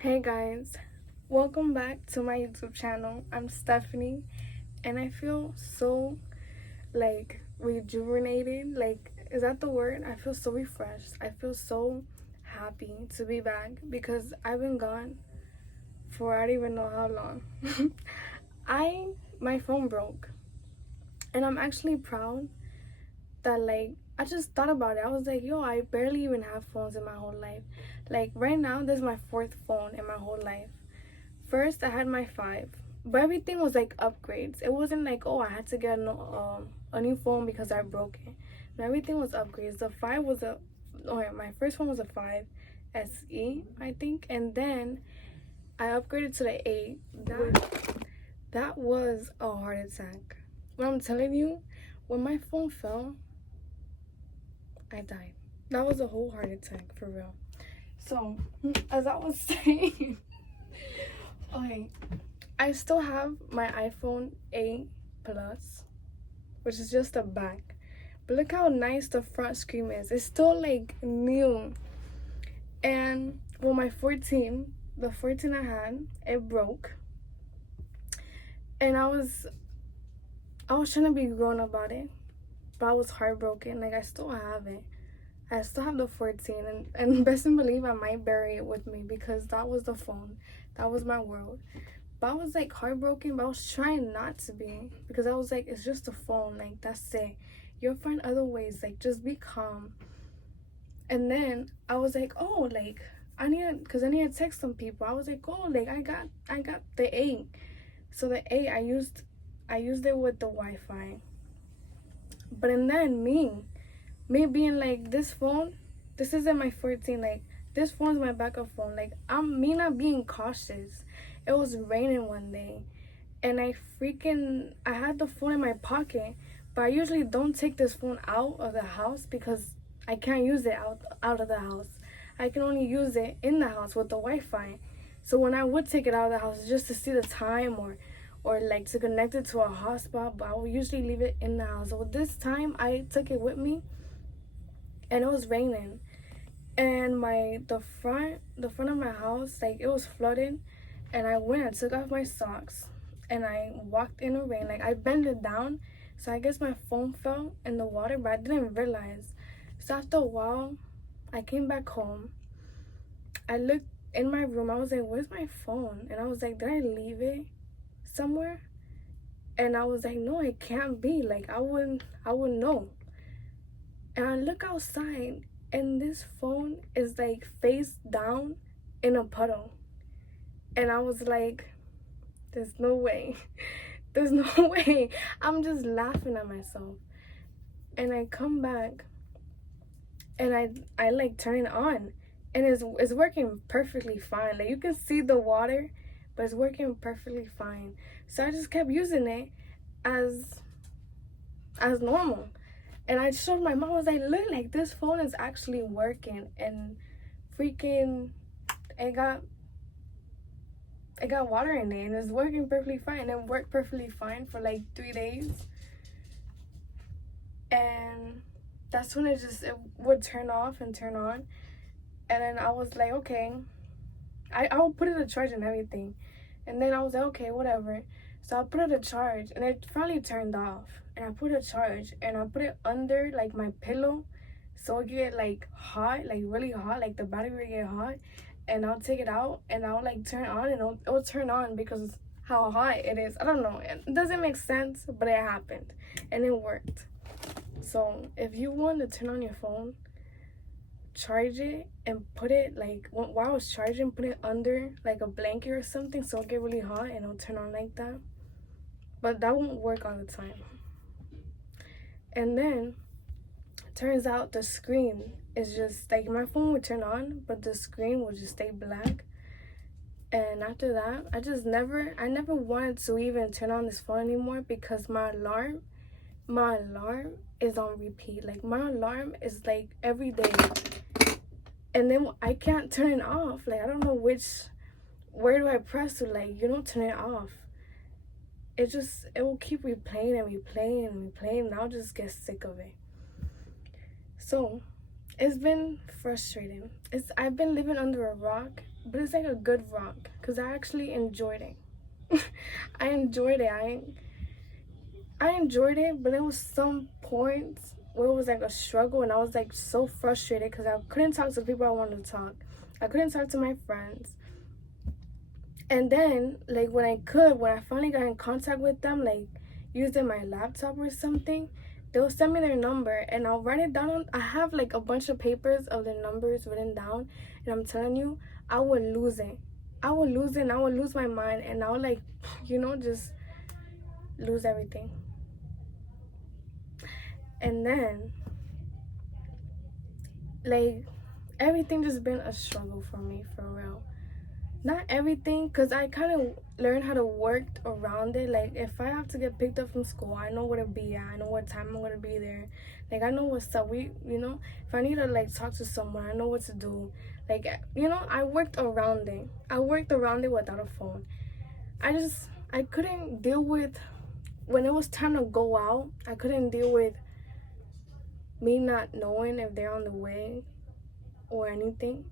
Hey guys, welcome back to my YouTube channel. I'm Stephanie and I feel so rejuvenated. Is that the word? I feel so refreshed. I feel so happy to be back because I've been gone for I don't even know how long. My phone broke and I'm actually proud that I just thought about it. I was like, yo, I barely even have phones in my whole life. Like right now, this is my fourth phone in my whole life. First, I had my 5, but everything was like upgrades. It wasn't like, oh, I had to get a new phone because I broke it. No, everything was upgrades. The 5 was my first one was a 5 SE, I think, and then I upgraded to the 8. That was a heart attack. What I'm telling you, when my phone fell, I died. That was a whole heart attack for real. So, as I was saying, okay, I still have my iPhone 8 Plus, which is just the back. But look how nice the front screen is. It's still like new. And well, the 14 I had, it broke. And I was trying to be grown about it, but I was heartbroken. Like I still have it. I still have the 14, and best and believe I might bury it with me because that was the phone. That was my world. But I was like heartbroken, but I was trying not to be because I was like, it's just a phone. Like, that's it. You'll find other ways. Like, just be calm. And then I was like, oh, like, I need to text some people. I was like, oh, like, I got the 8. So the 8, I used it with the Wi-Fi. But and then me being like, this isn't my 14, like this phone's my backup phone. Like I'm me not being cautious. It was raining one day and I had the phone in my pocket, but I usually don't take this phone out of the house because I can't use it out of the house. I can only use it in the house with the Wi-Fi. So when I would take it out of the house, it's just to see the time or like to connect it to a hotspot, but I would usually leave it in the house. So this time I took it with me and it was raining, and the front of my house, like, it was flooded, and I took off my socks and I walked in the rain. Like, I bent it down, so I guess my phone fell in the water, but I didn't realize. So after a while, I came back home. I looked in my room. I was like, where's my phone? And I was like, did I leave it somewhere? And I was like, no, it can't be. Like, I wouldn't know. And I look outside and this phone is like face down in a puddle. And I was like, there's no way. There's no way. I'm just laughing at myself. And I come back and I like turn it on. And it's working perfectly fine. Like, you can see the water, but it's working perfectly fine. So I just kept using it as normal. And I showed my mom, I was like, look, like, this phone is actually working. And freaking, it got water in it and it's working perfectly fine. It worked perfectly fine for like 3 days. And that's when it would turn off and turn on. And then I was like, okay. I'll put it to charge and everything. And then I was like, okay, whatever. So I put it to charge and it finally turned off. And I put it to charge and I put it under like my pillow so it get like hot, like really hot, like the battery would get hot. And I'll take it out and I'll like turn on and it'll turn on because how hot it is. I don't know. It doesn't make sense, but it happened and it worked. So if you want to turn on your phone, charge it and put it like while I was charging, put it under like a blanket or something so it'll get really hot and it'll turn on like that. But that won't work all the time. And then turns out the screen is just like, my phone would turn on but the screen would just stay black. And after that, I never wanted to even turn on this phone anymore because my alarm is on repeat. Like, my alarm is like every day. And then I can't turn it off. Like, I don't know where do I press to, like, you don't turn it off. It will keep replaying and replaying and replaying, and I'll just get sick of it. So it's been frustrating. I've been living under a rock but it's like a good vlog because I actually enjoyed it. I enjoyed it. I enjoyed it, but there was some points where it was like a struggle, and I was like so frustrated because I couldn't talk to the people I wanted to talk. I couldn't talk to my friends. And then, like, when I finally got in contact with them, like, using my laptop or something, they'll send me their number, and I'll write it down. I have, like, a bunch of papers of their numbers written down, and I'm telling you, I would lose it. I would lose it, and I would lose my mind, and I would, like, just lose everything. And then, like, everything just been a struggle for me, for real. Not everything, because I kind of learned how to work around it. Like, if I have to get picked up from school, I know where to be at. I know what time I'm going to be there. Like, I know what's up. If I need to, like, talk to someone, I know what to do. Like, I worked around it. I worked around it without a phone. I couldn't deal with, when it was time to go out, I couldn't deal with me not knowing if they're on the way or anything.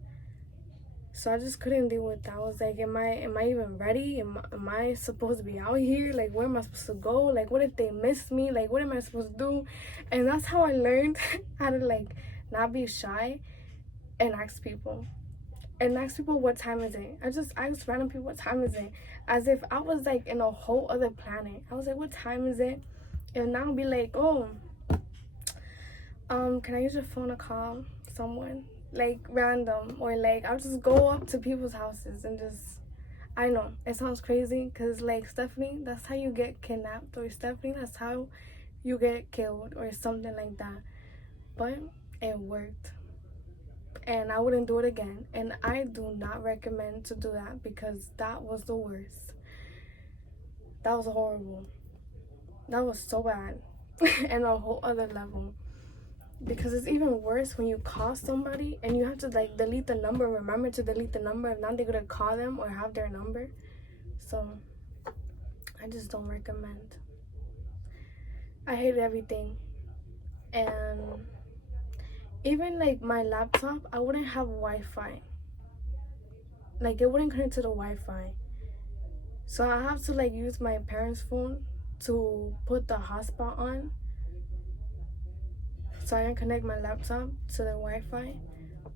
So I just couldn't deal with that. I was like, am I even ready? Am I supposed to be out here? Like, where am I supposed to go? Like, what if they miss me? Like, what am I supposed to do? And that's how I learned how to, like, not be shy and ask people. And ask people, what time is it? I just asked random people, what time is it? As if I was, like, in a whole other planet. I was like, what time is it? And now be like, oh, can I use your phone to call someone? Like, random, or like I'll just go up to people's houses and just, I know it sounds crazy because, like, Stephanie, that's how you get kidnapped, or Stephanie, that's how you get killed, or something like that. But it worked, and I wouldn't do it again, and I do not recommend to do that because that was the worst. That was horrible. That was so bad. And a whole other level. Because it's even worse when you call somebody and you have to, like, delete the number, remember to delete the number if not they're gonna call them or have their number. So I just don't recommend. I hated everything. And even, like, my laptop, I wouldn't have Wi-Fi. Like, it wouldn't connect to the Wi-Fi. So I have to, like, use my parents' phone to put the hotspot on, so I can connect my laptop to the Wi-Fi.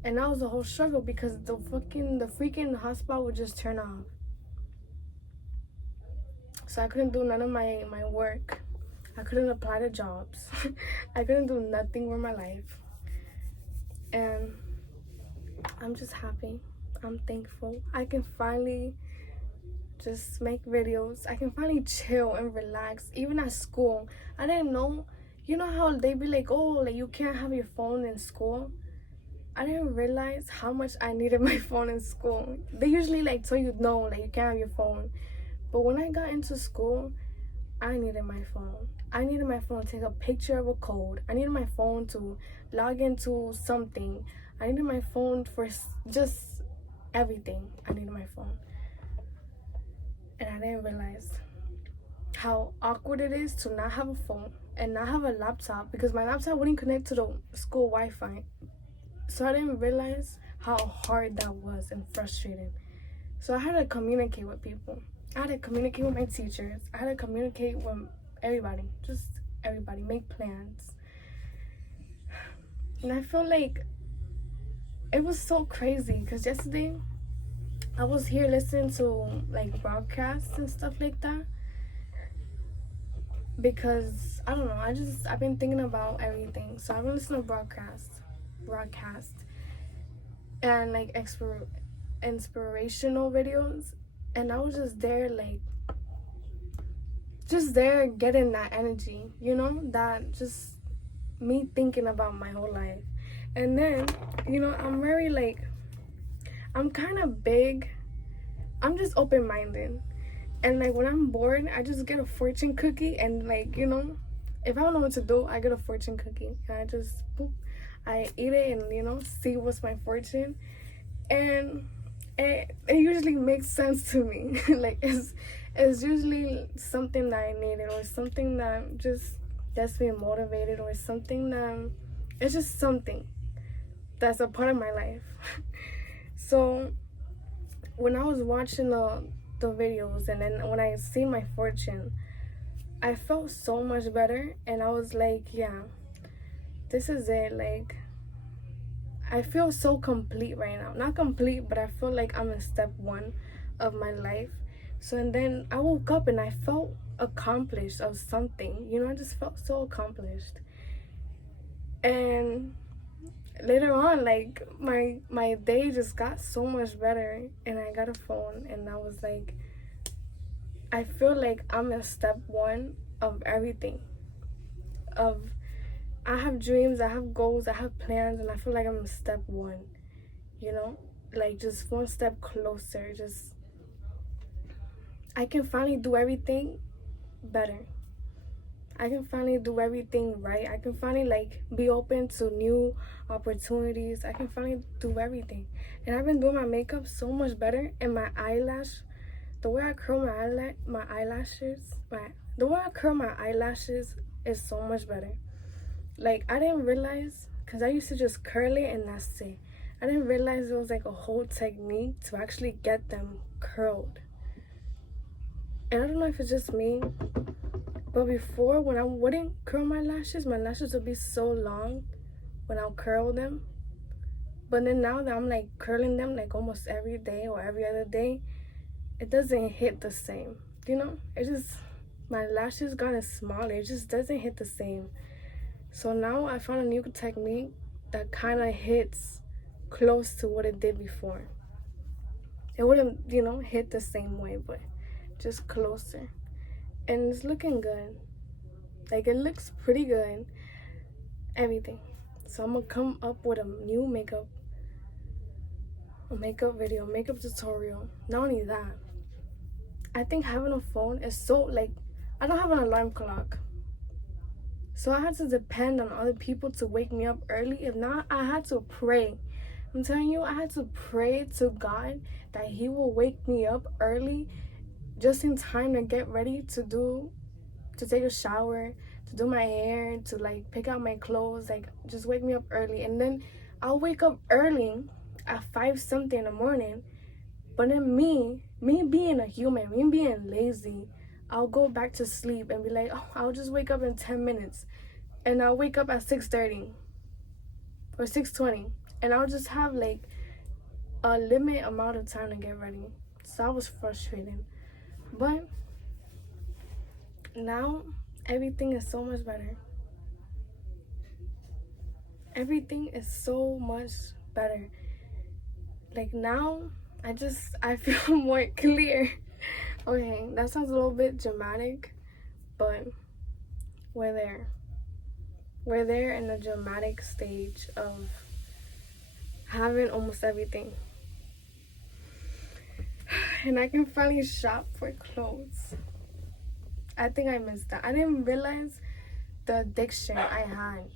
And that was a whole struggle because the freaking hotspot would just turn off. So I couldn't do none of my work. I couldn't apply to jobs. I couldn't do nothing with my life. And I'm just happy. I'm thankful. I can finally just make videos. I can finally chill and relax. Even at school, I didn't know. You know how they be like, oh, like, you can't have your phone in school? I didn't realize how much I needed my phone in school. They usually, like, tell you, no, like, you can't have your phone. But when I got into school, I needed my phone. I needed my phone to take a picture of a code. I needed my phone to log into something. I needed my phone for just everything. I needed my phone. And I didn't realize how awkward it is to not have a phone and not have a laptop, because my laptop wouldn't connect to the school Wi-Fi. So I didn't realize how hard that was and frustrating. So I had to communicate with people. I had to communicate with my teachers. I had to communicate with everybody. Just everybody. Make plans. And I feel like it was so crazy because yesterday I was here listening to, like, broadcasts and stuff like that. Because I don't know, I've been thinking about everything. So I've been listening to broadcast and, like, inspirational videos, and I was just there, like, just there getting that energy, that just me thinking about my whole life. And then, I'm very, like, I'm kind of big. I'm just open-minded. And, like, when I'm bored, I just get a fortune cookie, and, like, if I don't know what to do, I get a fortune cookie, and I just, boop, I eat it and, see what's my fortune. And it usually makes sense to me. Like, it's usually something that I needed, or something that just gets me motivated, or something that, it's just something that's a part of my life. So when I was watching the videos, and then when I seen my fortune, I felt so much better, and I was like, yeah, this is it. Like, I feel so complete right now. Not complete, but I feel like I'm in step one of my life. So, and then I woke up and I felt accomplished of something. You know, I just felt so accomplished. And later on, like, my day just got so much better, and I got a phone, and I was like, I feel like I'm in step one of everything. Of I have dreams, I have goals, I have plans, and I feel like I'm in step one, you know? Like, just one step closer. Just, I can finally do everything better. I can finally do everything right. I can finally, like, be open to new opportunities. I can finally do everything. And I've been doing my makeup so much better, and my eyelash, the way I curl my eyelashes, the way I curl my eyelashes is so much better. Like, I didn't realize, because I used to just curl it and that's it. I didn't realize there was like a whole technique to actually get them curled. And I don't know if it's just me, but before, when I wouldn't curl my lashes would be so long when I'll curl them. But then now that I'm like curling them like almost every day or every other day, it doesn't hit the same. You know, it just, my lashes gotten smaller. It just doesn't hit the same. So now I found a new technique that kind of hits close to what it did before. It wouldn't, you know, hit the same way, but just closer. And it's looking good. Like, it looks pretty good. Everything. So I'm gonna come up with a new makeup video, makeup tutorial. Not only that, I think having a phone is so, like, I don't have an alarm clock. So I had to depend on other people to wake me up early. If not, I had to pray. I'm telling you, I had to pray to God that He will wake me up early, just in time to get ready to take a shower, to do my hair, to like pick out my clothes, like just wake me up early. And then I'll wake up early at 5 something in the morning. But then me being a human, me being lazy, I'll go back to sleep and be like, oh, I'll just wake up in 10 minutes. And I'll wake up at 6:30 or 6:20. And I'll just have like a limit amount of time to get ready. So I was frustrated. But now everything is so much better. Everything is so much better. Like, now I feel more clear. Okay, that sounds a little bit dramatic, but we're there. We're there in the dramatic stage of having almost everything. And I can finally shop for clothes. I think I missed that. I didn't realize the addiction I had.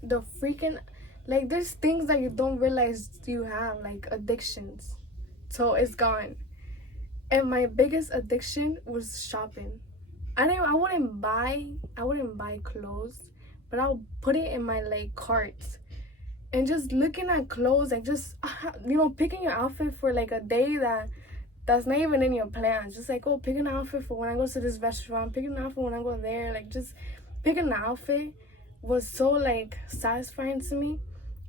The freaking, like, there's things that you don't realize you have, like addictions. So it's gone. And my biggest addiction was shopping. I wouldn't buy clothes, but I'll put it in my like cart. And just looking at clothes, like, just you know, picking your outfit for like a day that's not even in your plans. Just like, oh, pick an outfit for when I go to this restaurant, pick an outfit when I go there. Like, just picking an outfit was so like satisfying to me.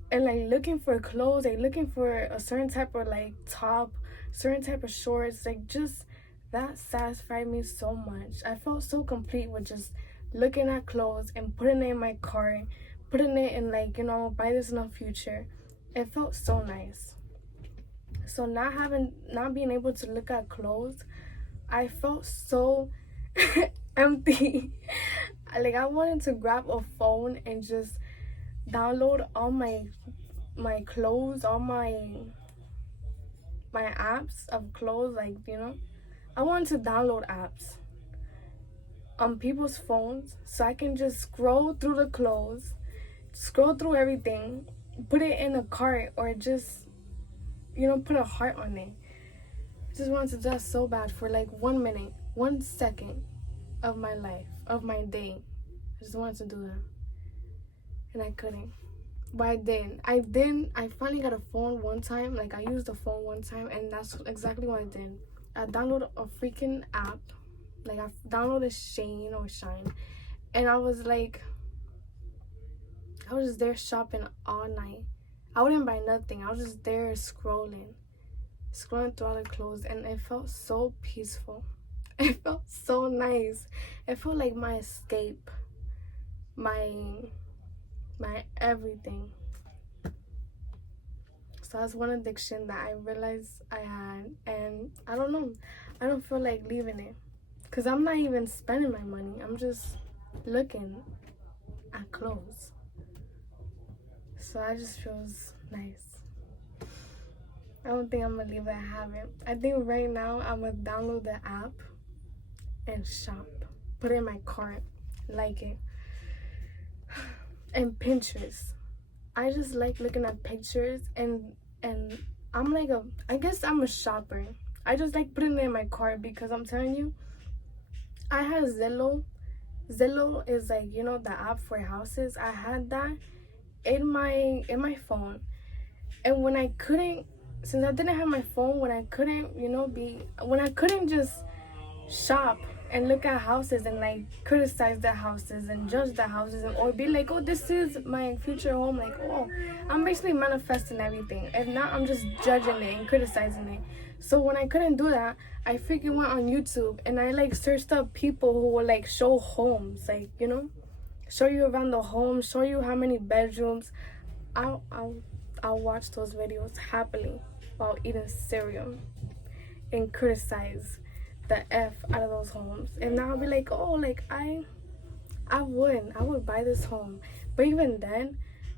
And like looking for clothes, like looking for a certain type of like top, certain type of shorts, like just that satisfied me so much. I felt so complete with just looking at clothes and putting it in my cart, putting it in like, you know, buy this in the future. It felt so nice. So not being able to look at clothes, I felt so empty. Like, I wanted to grab a phone and just download all my clothes, all my apps of clothes, like, you know. I wanted to download apps on people's phones so I can just scroll through the clothes, scroll through everything, put it in a cart, or just, you know, put a heart on it. I just wanted to do that so bad for like 1 minute, 1 second of my life, of my day. I just wanted to do that. And I couldn't. But I finally got a phone one time. Like, I used the phone one time, and that's exactly what I did. I downloaded a freaking app. Like, I downloaded Shine, and I was like, I was just there shopping all night. I wouldn't buy nothing. I was just there scrolling through all the clothes, and it felt so peaceful. It felt so nice. It felt like my escape, my everything. So that's one addiction that I realized I had, and I don't know. I don't feel like leaving it, because I'm not even spending my money. I'm just looking at clothes. So that just feels nice. I don't think I'm gonna leave it. I haven't. I think right now I'm gonna download the app and shop. Put it in my cart. Like it. And Pinterest. I just like looking at pictures, and I'm like I guess I'm a shopper. I just like putting it in my cart, because I'm telling you, I had Zillow. Zillow is like, you know, the app for houses. I had that in my phone. And when I couldn't, since I didn't have my phone, when I couldn't, when I couldn't just shop and look at houses and like criticize the houses and judge the houses, or be like, oh, this is my future home, like, oh, I'm basically manifesting everything. If not, I'm just judging it and criticizing it. So when I couldn't do that, I freaking went on YouTube, and I like searched up people who would like show homes, like, you know, show you around the home, show you how many bedrooms. I'll watch those videos happily while eating cereal and criticize the F out of those homes. And now I'll be like, oh, like I would buy this home. But even then,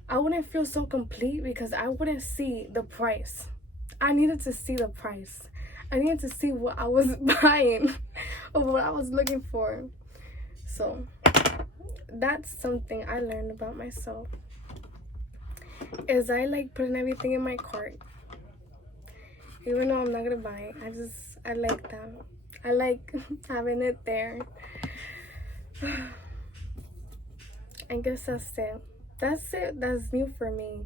I wouldn't feel so complete, because I wouldn't see the price. I needed to see the price. I needed to see what I was buying or what I was looking for. So that's something I learned about myself, is I like putting everything in my cart. Even though I'm not gonna buy it, I like that. I like having it there. I guess that's it. That's new for me.